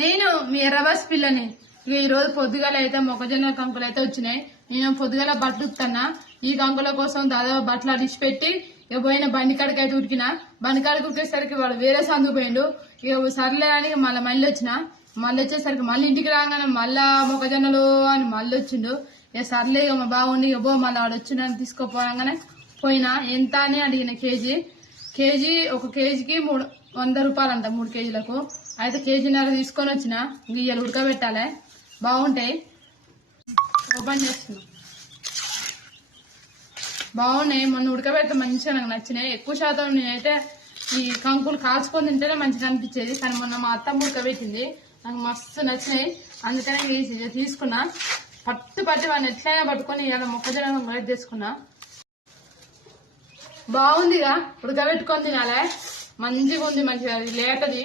నేను మీ ఎర్రబస్ పిల్లని. ఈ రోజు పొద్దుగాల అయితే మొక్కజొన్న కంకులు అయితే వచ్చినాయి. నేను పొద్దుగాల బట్టలు ఉతున్నా. ఈ కంకుల కోసం దాదాపు బట్టలు అడిచి పెట్టి ఇక పోయిన బండికాడికి అయితే ఉరికిన. బండికాడికి ఉరికేసరికి వాడు వేరే సందుకు పోయిండు. ఇక సర్లే అని మళ్ళీ వచ్చిన. మళ్ళీ వచ్చేసరికి మళ్ళీ ఇంటికి రాగానే మళ్ళా మొక్కజొన్నలు అని మళ్ళీ వచ్చిండు. ఇక సర్లే ఇక మా బాగుండి ఇక మళ్ళీ వాడు వచ్చిండని తీసుకోపోగానే పోయినా. ఎంత అని అడిగిన ఒక కేజీకి 100 రూపాయలు అంట 3 కేజీలకు. అయితే కేజీన్నర తీసుకొని వచ్చిన. ఇవాళ ఉడకబెట్టాలి, బాగుంటాయి. ఓపెన్ చేస్తున్నా. బాగున్నాయి. మొన్న ఉడకబెడితే మంచిగా నాకు నచ్చినాయి. ఎక్కువ శాతం నేనైతే ఈ కంకులు కాల్చుకొని తింటేనే మంచిగా అనిపించేది. కానీ మొన్న మా అత్తమ్మ ఉడకబెట్టింది, నాకు మస్తు నచ్చినాయి. అందుకనే తీసుకున్నా. పట్టు వాడిని ఎట్లయినా పట్టుకొని ఇలా మొక్కజొన్న బయట తీసుకున్నా. బాగుందిగా, ఉడకబెట్టుకొని తినాలే. మంచిగా ఉంది, మంచిగా లేతది.